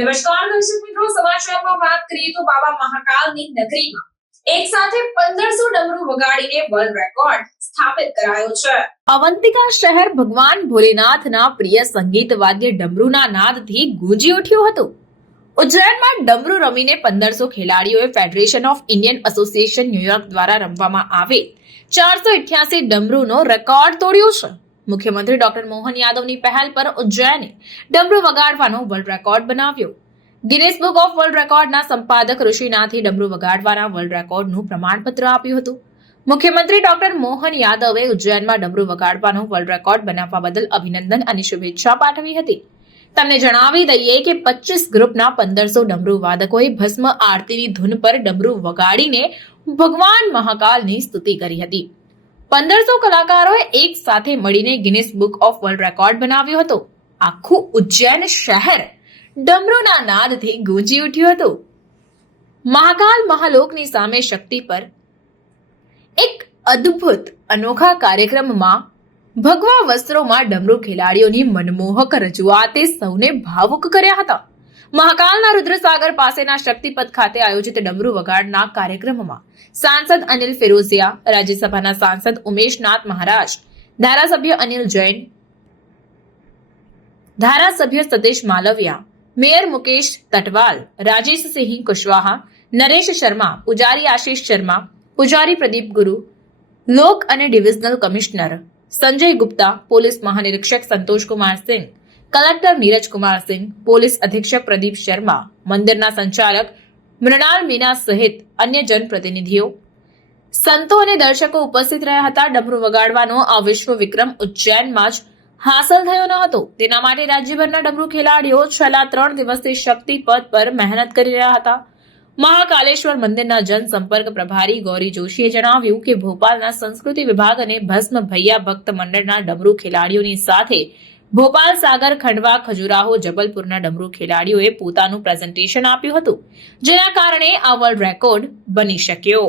નમસ્કાર દર્શક મિત્રો સમાચારમાં વાત કરીએ તો બાબા મહાકાલની નગરીમાં એક સાથે પંદરસો ડમરું વગાડીને વર્લ્ડ રેકોર્ડ સ્થાપિત કરાયો છે અવંતિકા શહેર ભગવાન ભોલેનાથના પ્રિય સંગીત વાદ્ય ડમરુના નાદથી ગુંજી ઉઠ્યું હતું ઉજ્જૈનમાં ડમરુ રમીને પંદરસો ખેલાડીઓએ federation of Indian association New York દ્વારા રમવામાં આવે ચારસો ડમરુનો રેકોર્ડ તોડ્યો છે મુખ્યમંત્રી ડોક્ટર મોહન યાદવની પહેલ પર ઉજ્જૈને ડમરૂ વગાડવાનો વર્લ્ડ રેકોર્ડ બનાવ્યો ગિનેસ બુક ઓફ વર્લ્ડ રેકોર્ડના સંપાદક ઋષિનાથે ડમરૂ વગાડવાના વર્લ્ડ રેકોર્ડનું પ્રમાણપત્ર આપ્યું હતું મુખ્યમંત્રી ડોક્ટર મોહન યાદવે ઉજ્જૈનમાં ડમરૂ વગાડવાનો વર્લ્ડ રેકોર્ડ બનાવવા બદલ અભિનંદન અને શુભેચ્છા પાઠવી હતી તમને જણાવી દઈએ કે પચીસ ગ્રુપના પંદરસો ડમરૂ વાદકોએ ભસ્મ આરતીની ધૂન પર ડમરૂ વગાડીને ભગવાન મહાકાલની સ્તુતિ કરી હતી પંદરસો કલાકારોએ એક સાથે મળીને Guinness book of world record બનાવ્યો હતો આખું ઉજ્જૈન શહેર ડમરૂના નાદથી ગુંજી ઉઠ્યું હતું મહાકાલ મહાલોકની સામે શક્તિ પર એક અદ્ભુત અનોખા કાર્યક્રમમાં ભગવા વસ્ત્રોમાં ડમરૂ ખેલાડીઓની મનમોહક રજૂઆતે સૌને ભાવુક કર્યા હતા મહાકાલના રુદ્રસાગર પાસેના શક્તિપથ ખાતે આયોજિત ડમરૂ વગાડના કાર્યક્રમમાં સાંસદ અનિલ ફિરોઝિયા રાજ્યસભાના સાંસદ ઉમેશનાથ મહારાજ ધારાસભ્ય અનિલ જૈન ધારાસભ્ય સતીશ માલવિયા મેયર મુકેશ તટવાલ રાજેશસિંહ કુશવાહા નરેશ શર્મા પૂજારી આશીષ શર્મા પૂજારી પ્રદીપ ગુરુ લોક અને divisional commissioner Sanjay Gupta police મહાનિરીક્ષક Santosh Kumar Singh collector Neeraj Kumar Singh police અધિક્ષક પ્રદીપ શર્મા મંદિરના સંચાલક મૃણાલ મીના સહિત અન્ય જનપ્રતિનિધિઓ સંતો અને દર્શકો ઉપસ્થિત રહ્યા હતા ડમરુ વગાડવાનો આ વિશ્વ વિક્રમ ઉજ્જૈનમાં જ હાંસલ થયો ન હતો તેના માટે રાજ્યભરના ડમરુ ખેલાડીઓ છેલ્લા ત્રણ દિવસથી શક્તિ પદ પર મહેનત કરી રહ્યા હતા મહાકાલેશ્વર મંદિરના જનસંપર્ક પ્રભારી ગૌરી જોશીએ જણાવ્યું કે ભોપાલના સંસ્કૃતિ વિભાગ અને ભસ્મ ભૈયા ભક્ત મંડળના ડમરુ ખેલાડીઓની સાથે ભોપાલ સાગર ખંડવા ખજુરાહો જબલપુરના ડમરૂ ખેલાડીઓએ પોતાનું પ્રેઝન્ટેશન આપ્યું હતું જેના કારણે આ વર્લ્ડ રેકોર્ડ બની શક્યો